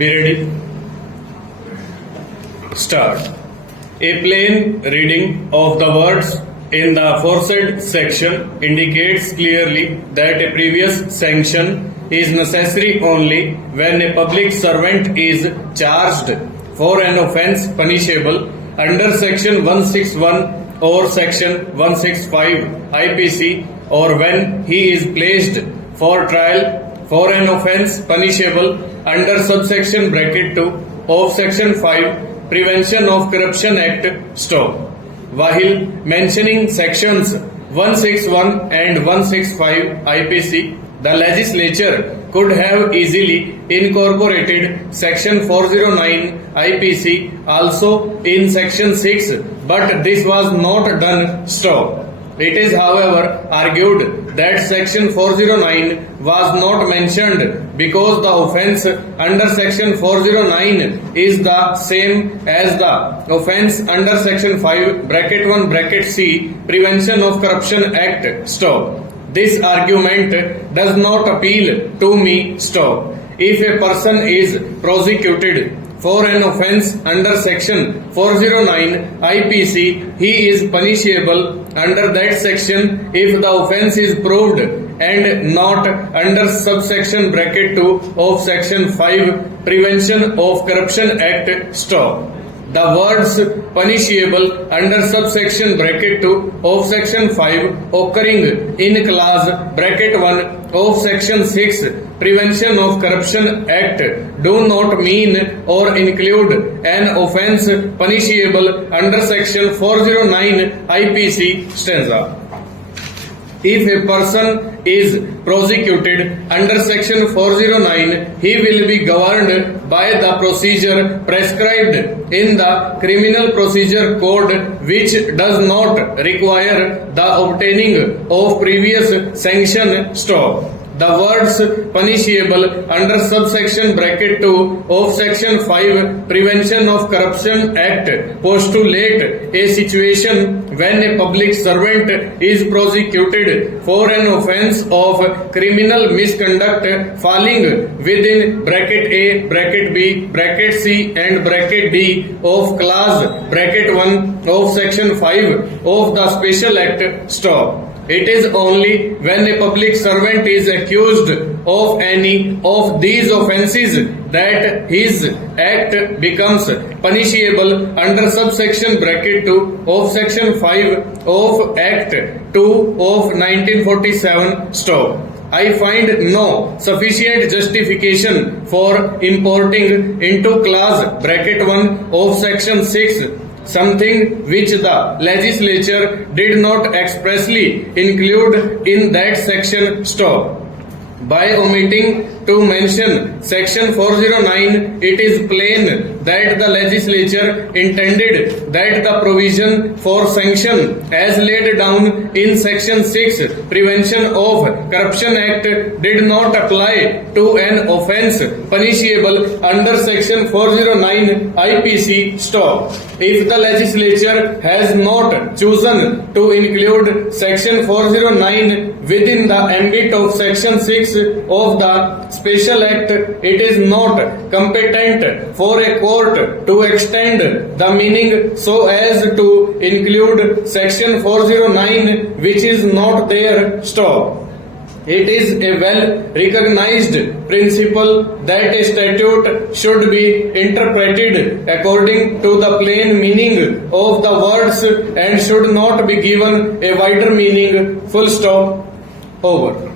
Be ready. Start. A plain reading of the words in the aforesaid section indicates clearly that a previous sanction is necessary only when a public servant is charged for an offence punishable under section 161 or section 165 IPC, or when he is placed for trial for an offence punishable under subsection bracket 2 of section 5 Prevention of Corruption Act (STOP). While mentioning sections 161 and 165 IPC, the legislature could have easily incorporated section 409 IPC also in section 6, but this was not done. Stop. It is, however, argued that section 409 was not mentioned because the offence under section 409 is the same as the offence under section 5 bracket 1 bracket C Prevention of Corruption Act (STOP). This argument does not appeal to me. Stop. If a person is prosecuted for an offence under section 409 IPC, he is punishable under that section if the offence is proved and not under subsection bracket 2 of section 5 Prevention of Corruption Act (STOP). The words punishable under subsection bracket 2 of section 5 occurring in clause bracket 1 of section 6 Prevention of Corruption Act do not mean or include an offence punishable under section 409 IPC stanza. If a person is prosecuted under section 409, he will be governed by the procedure prescribed in the Criminal Procedure Code, which does not require the obtaining of previous sanction. Stop. The words punishable under subsection bracket 2 of section 5 Prevention of Corruption Act postulate a situation when a public servant is prosecuted for an offence of criminal misconduct falling within bracket A, bracket B, bracket C and bracket D of clause bracket 1 of section 5 of the Special Act. Stop. It is only when a public servant is accused of any of these offences that his act becomes punishable under subsection bracket 2 of section 5 of Act 2 of 1947. Stop. I find no sufficient justification for importing into clause bracket 1 of section 6 something which the legislature did not expressly include in that section. Stop. By omitting to mention section 409, it is plain that the legislature intended that the provision for sanction as laid down in section 6 Prevention of Corruption Act did not apply to an offence punishable under section 409 IPC. Stop. If the legislature has not chosen to include section 409 within the ambit of section 6 of the Special Act, it is not competent for a court to extend the meaning so as to include section 409 which is not there. Stop. It is a well-recognized principle that a statute should be interpreted according to the plain meaning of the words and should not be given a wider meaning. Full stop. Over.